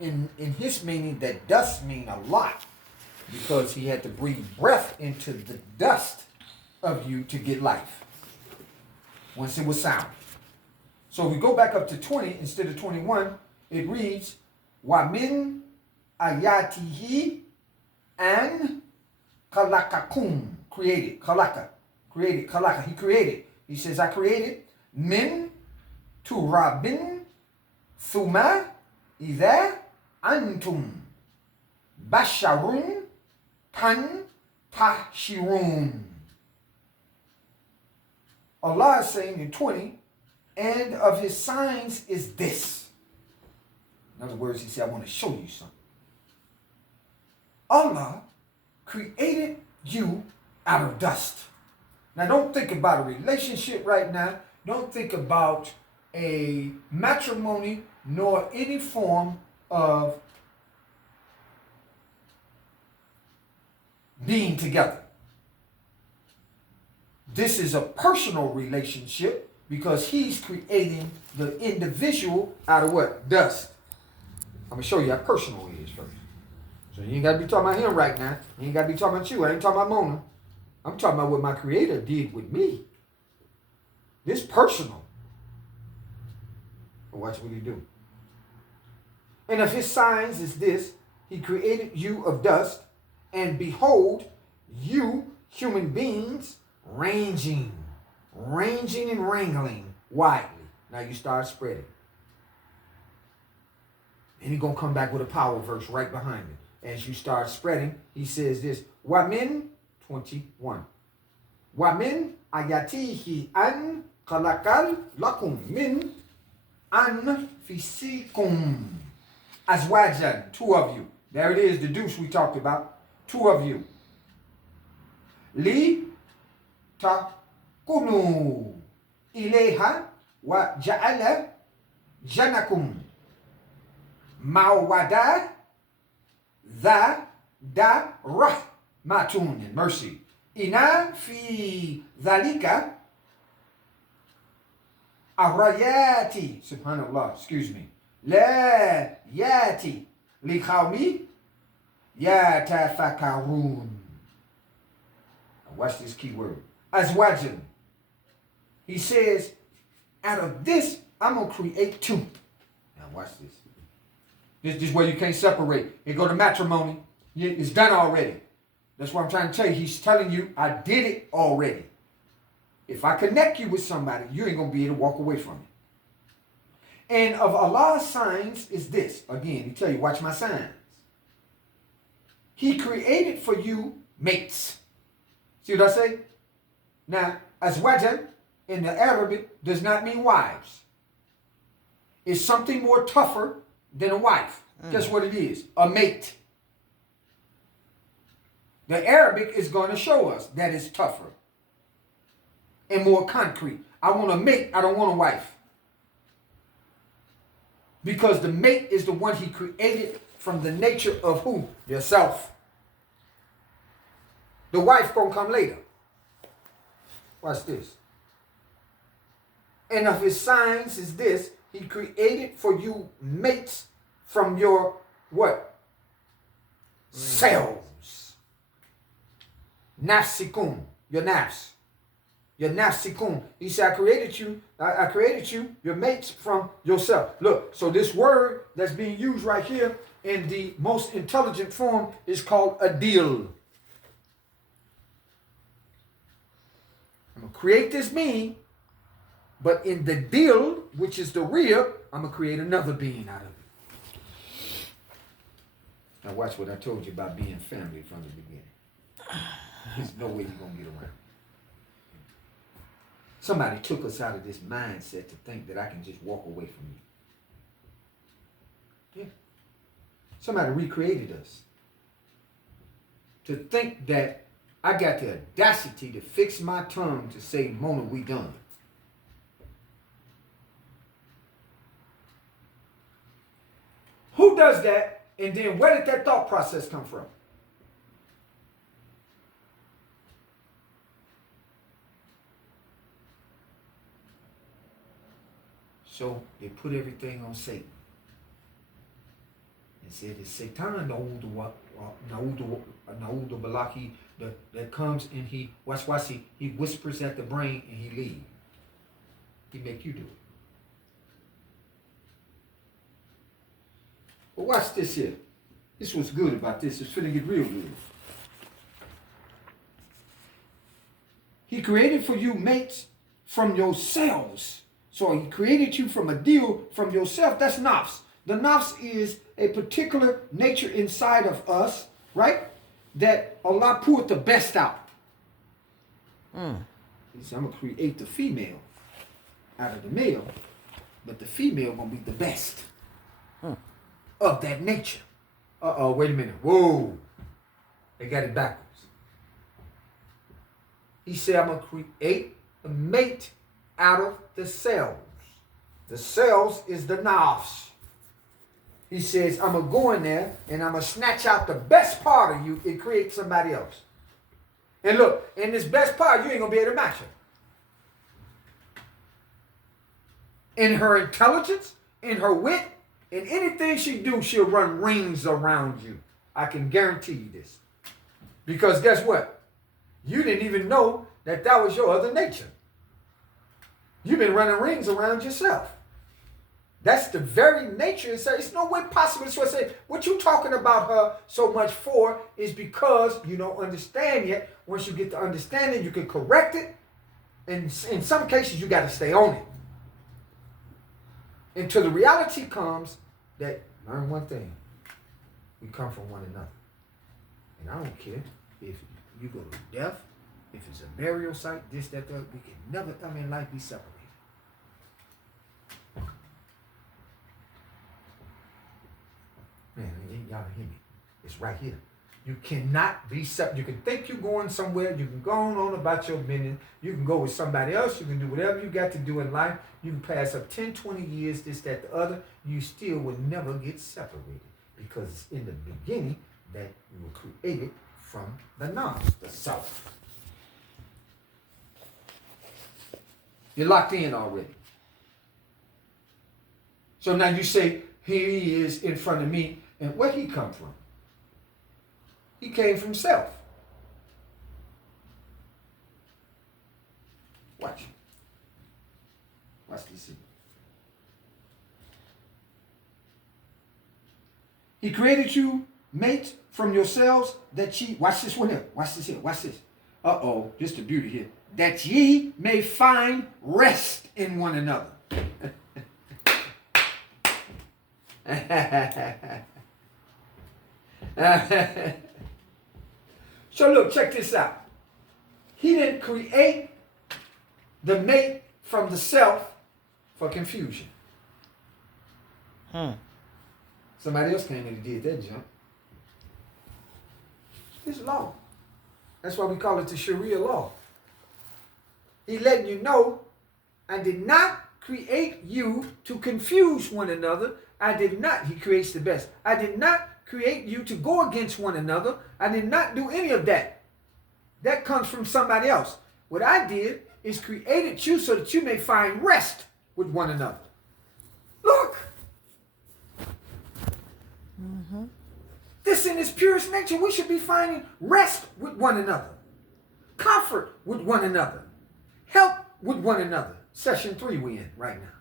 In his meaning, that dust mean a lot because he had to breathe breath into the dust of you to get life once it was sound. So we go back up to 20 instead of 21. It reads, Wamin ayatihi and kalakakum. Created. Kalaka. Created. Kalaka. He created. He says, I created min turabin thuma idha antum basharun tan tashirun. Allah is saying in 20, and of his signs is this. In other words, he said, I want to show you something. Allah created you out of dust. Now, don't think about a relationship right now. Don't think about a matrimony nor any form of being together. This is a personal relationship because he's creating the individual out of what? Dust. I'm going to show you how personal he is first. So you ain't got to be talking about him right now. You ain't got to be talking about you. I ain't talking about Mona. I'm talking about what my Creator did with me. This personal. But watch what he do. And of his signs is this. He created you of dust. And behold, you human beings ranging and wrangling widely. Now you start spreading. And he's going to come back with a power verse right behind it. As you start spreading, he says this. Wamin 21. Wamin ayatihi an kalakal lakum min anfisikum. Azwajan, two of you. There it is, the deuce we talked about. Two of you. Li takunu ilayha wa ja'ala janakum mawada da rahmatun, and mercy. Ina fi dhalika arayati, subhanallah, excuse me, la yati li khawmi yatafakarun. Watch this key word. Azwajan. He says, out of this, I'm going to create two. Now watch this. This is where you can't separate. You go to matrimony. It's done already. That's what I'm trying to tell you. He's telling you, I did it already. If I connect you with somebody, you ain't going to be able to walk away from it. And of Allah's signs is this. Again, he tell you, watch my signs. He created for you mates. See what I say? Now, azwajan in the Arabic does not mean wives. It's something more tougher than a wife. Guess what it is? A mate. The Arabic is going to show us that it's tougher and more concrete. I want a mate. I don't want a wife. Because the mate is the one he created from the nature of who? Yourself. The wife going to come later. Watch this. And of his signs is this. He created for you mates from your what? Cells. Nafsikum. Your nafs. Your nafsikum. He said, I created you, your mates from yourself. Look, so this word that's being used right here in the most intelligent form is called a deal. I'm going to create this being, but in the deal, which is the real, I'm going to create another being out of it. Now watch what I told you about being family from the beginning. There's no way you're going to get around. Somebody took us out of this mindset to think that I can just walk away from you. Yeah. Somebody recreated us to think that I got the audacity to fix my tongue to say, Mona, we done. Who does that? And then where did that thought process come from? So they put everything on Satan. and said it's Satan, the Balaki, that comes and he whispers at the brain and he leaves. He make you do it. But watch this here. This was good about this. It's finna get real good. He created for you mates from yourselves. So he created you from a deal from yourself. That's nafs. The nafs is a particular nature inside of us, right? That Allah poured the best out. He said, I'm going to create the female out of the male, but the female going to be the best of that nature. Wait a minute. Whoa. They got it backwards. He said, I'm going to create a mate out of the cells. The cells is the nafs. He says, I'm going to go in there and I'm going to snatch out the best part of you and create somebody else. And look, in this best part, you ain't going to be able to match her. In her intelligence, in her wit, in anything she do, she'll run rings around you. I can guarantee you this. Because guess what? You didn't even know that was your other nature. You've been running rings around yourself. That's the very nature. It's no way possible. So I say, what you talking about her so much for is because you don't understand yet. Once you get to understanding, you can correct it. And in some cases, you got to stay on it. Until the reality comes that, learn one thing. We come from one another. And I don't care if you go to death, if it's a burial site, this, that, that, we can never, in life be separated. Man, y'all hear me. It's right here. You cannot be separate. You can think you're going somewhere. You can go on about your business. You can go with somebody else. You can do whatever you got to do in life. You can pass up 10, 20 years, this, that, the other. You still will never get separated because it's in the beginning that you were created from the nafs, the self. You're locked in already. So now you say, here he is in front of me. And where he come from? He came from self. Watch. Watch this. He created you, mate, from yourselves that ye, watch this one here. Watch this here. Watch this. This the beauty here. That ye may find rest in one another. So look, check this out. He didn't create the mate from the self for confusion. Somebody else came in and did that jump. It's law. That's why we call it the Sharia law. He letting you know, I did not create you to confuse one another. I did not. He creates the best. I did not create you to go against one another. I did not do any of that. That comes from somebody else. What I did is created you so that you may find rest with one another. Look. This in its purest nature, we should be finding rest with one another. Comfort with one another. Help with one another. Session 3 we in right now.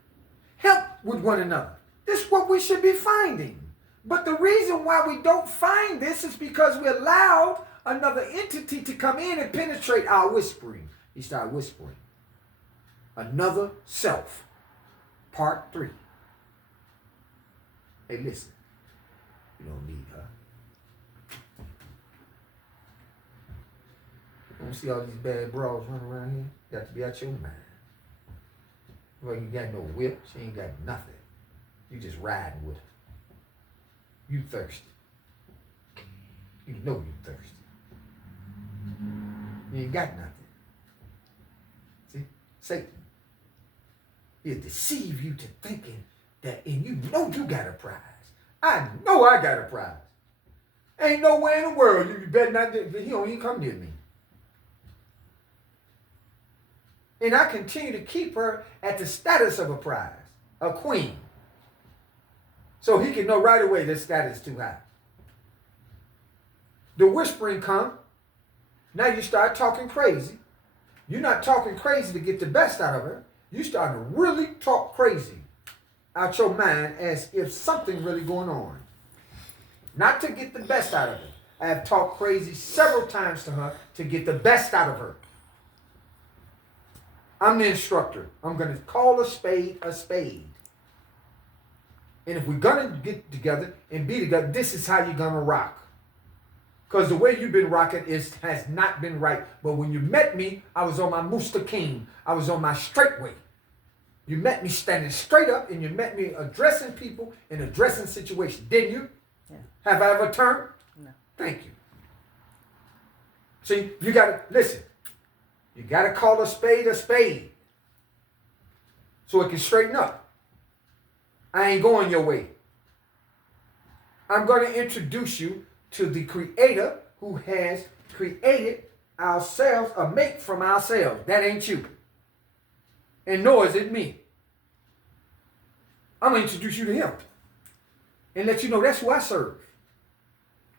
Help with one another. This is what we should be finding. But the reason why we don't find this is because we allowed another entity to come in and penetrate our whispering. He started whispering. Another self. Part 3. Hey, listen. You don't need her. You don't see all these bad bras running around here? You got to be out your mind. Well, you got no whip. She ain't got nothing. You just riding with her. You thirsty. You know you thirsty. You ain't got nothing. See? Satan. He'll deceive you to thinking that, and you know you got a prize. I know I got a prize. Ain't nowhere in the world you better not, he don't even come near me. And I continue to keep her at the status of a prize, a queen. So he can know right away this status is too high. The whispering come. Now you start talking crazy. You're not talking crazy to get the best out of her. You start to really talk crazy out your mind as if something really going on. Not to get the best out of her. I have talked crazy several times to her to get the best out of her. I'm the instructor. I'm going to call a spade a spade. And if we're going to get together and be together, this is how you're going to rock. Because the way you've been rocking has not been right. But when you met me, I was on my mustaqim. I was on my straight way. You met me standing straight up, and you met me addressing people and addressing situations. Didn't you? Yeah. Have I ever turned? No. Thank you. See, you got to, listen, you got to call a spade so it can straighten up. I ain't going your way. I'm going to introduce you to the Creator who has created ourselves, a mate from ourselves. That ain't you. And nor is it me. I'm going to introduce you to him and let you know that's who I serve.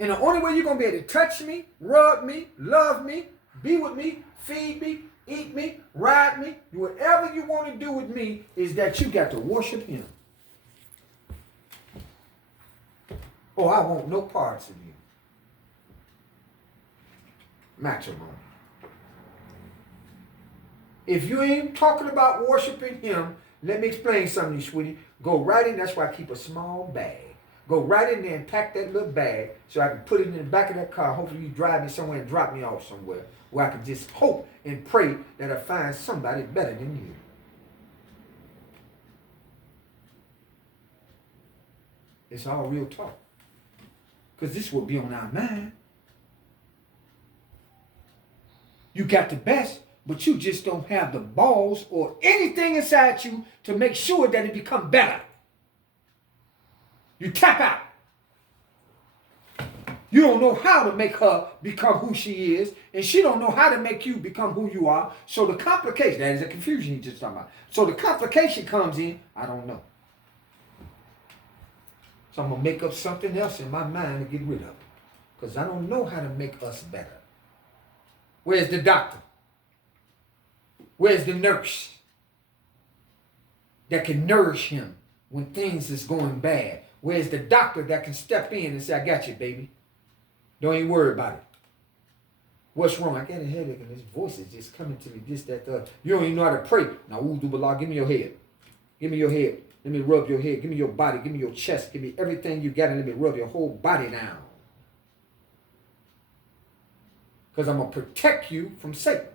And the only way you're going to be able to touch me, rub me, love me, be with me, feed me, eat me, ride me, do whatever you want to do with me is that you got to worship him. Oh, I want no parts of you. Matrimony. If you ain't talking about worshiping him, let me explain something to you, sweetie. Go right in. That's why I keep a small bag. Go right in there and pack that little bag so I can put it in the back of that car. Hopefully you drive me somewhere and drop me off somewhere where I can just hope and pray that I find somebody better than you. It's all real talk. Because this will be on our mind. You got the best, but you just don't have the balls or anything inside you to make sure that it become better. You tap out. You don't know how to make her become who she is, and she don't know how to make you become who you are. So the complication, that is a confusion he's just talking about. So the complication comes in, I don't know. So I'm going to make up something else in my mind to get rid of it. Because I don't know how to make us better. Where's the doctor? Where's the nurse that can nourish him when things is going bad? Where's the doctor that can step in and say, I got you, baby. Don't even worry about it. What's wrong? I got a headache and this voice is just coming to me, this, that, the other. You don't even know how to pray. Now, Uduballah, give me your head. Give me your head. Let me rub your head. Give me your body. Give me your chest. Give me everything you got and let me rub your whole body down. Because I'm going to protect you from Satan.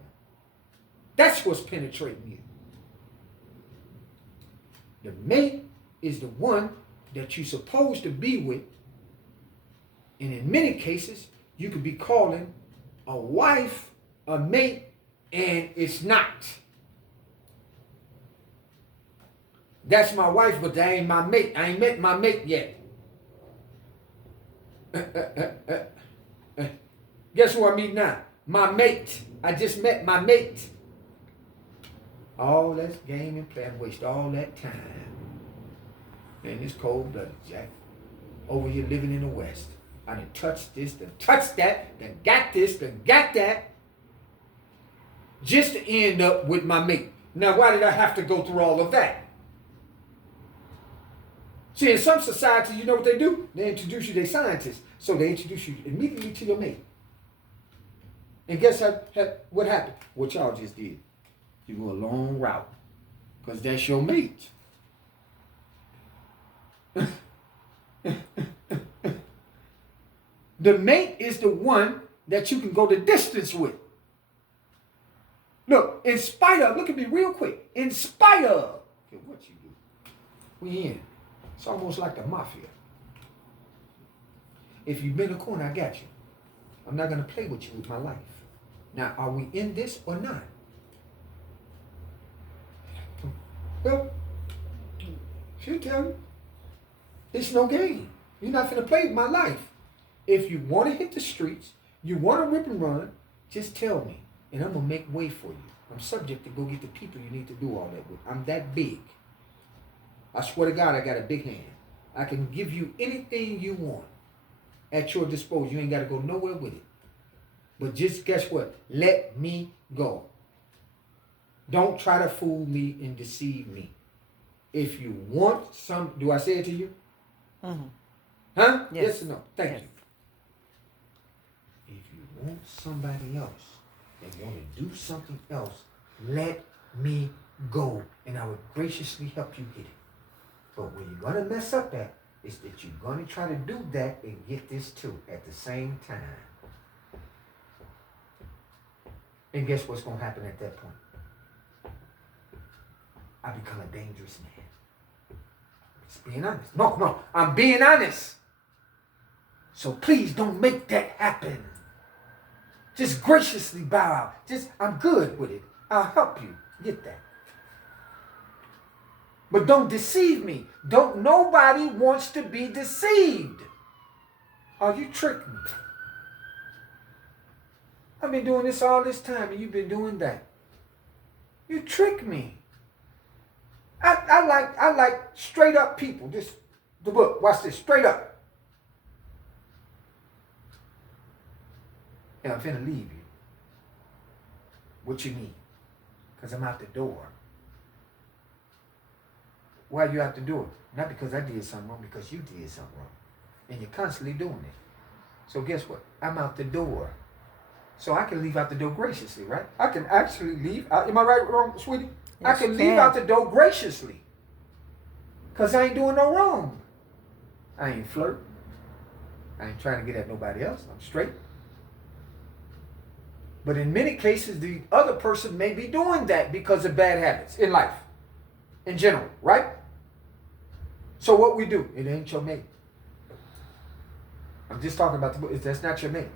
That's what's penetrating you. The mate is the one that you're supposed to be with. And in many cases, you could be calling a wife a mate, and it's not. That's my wife, but that ain't my mate. I ain't met my mate yet. Guess who I meet now? My mate. I just met my mate. All that's game and play. I waste all that time. Man, it's cold-blooded, Jack. Over here living in the West. I done touched this, done touched that, done got this, done got that. Just to end up with my mate. Now, why did I have to go through all of that? See, in some societies, you know what they do? They introduce you to their scientists. So they introduce you immediately to your mate. And guess what happened? What y'all just did. You go a long route. Because that's your mate. The mate is the one that you can go the distance with. Look, in spite of, look at me real quick. In spite of, okay, what you do? We in. It's almost like the mafia. If you've been a corner, I got you. I'm not going to play with you with my life. Now, are we in this or not? Well, she'll tell you. It's no game. You're not going to play with my life. If you want to hit the streets, you want to rip and run, just tell me. And I'm going to make way for you. I'm subject to go get the people you need to do all that with. I'm that big. I swear to God, I got a big hand. I can give you anything you want at your disposal. You ain't got to go nowhere with it. But just guess what? Let me go. Don't try to fool me and deceive me. If you want some, do I say it to you? Mm-hmm. Huh? Yes. Yes or no? Thank you. If you want somebody else that want to do something else, let me go, and I would graciously help you get it. But when you're going to mess up that, is that you're going to try to do that and get this too at the same time. And guess what's going to happen at that point? I become a dangerous man. Just being honest. No, I'm being honest. So please don't make that happen. Just graciously bow out. I'm good with it. I'll help you get that. But don't deceive me. Nobody wants to be deceived. Oh, you tricked me. I've been doing this all this time and you've been doing that. You tricked me. I like straight up people. Just the book. Watch this. Straight up. And I'm finna leave you. What you need? Because I'm out the door. Why are you out the door? Not because I did something wrong, because you did something wrong. And you're constantly doing it. So guess what? I'm out the door. So I can leave out the door graciously, right? I can actually leave out. Am I right or wrong, sweetie? Yes, I can leave out the door graciously. Because I ain't doing no wrong. I ain't flirting. I ain't trying to get at nobody else. I'm straight. But in many cases, the other person may be doing that because of bad habits in life. In general, right? So what we do, it ain't your mate. I'm just talking about that's not your mate.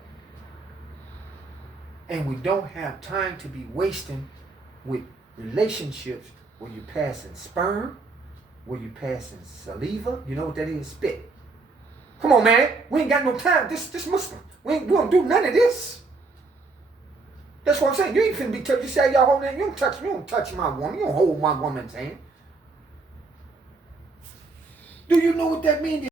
And we don't have time to be wasting with relationships where you're passing sperm, where you're passing saliva. You know what that is? Spit. Come on, man. We ain't got no time. This Muslim. We don't do none of this. That's what I'm saying. You ain't finna be touched. You say y'all hold that. You don't touch my woman. You don't hold my woman's hand. Do you know what that means?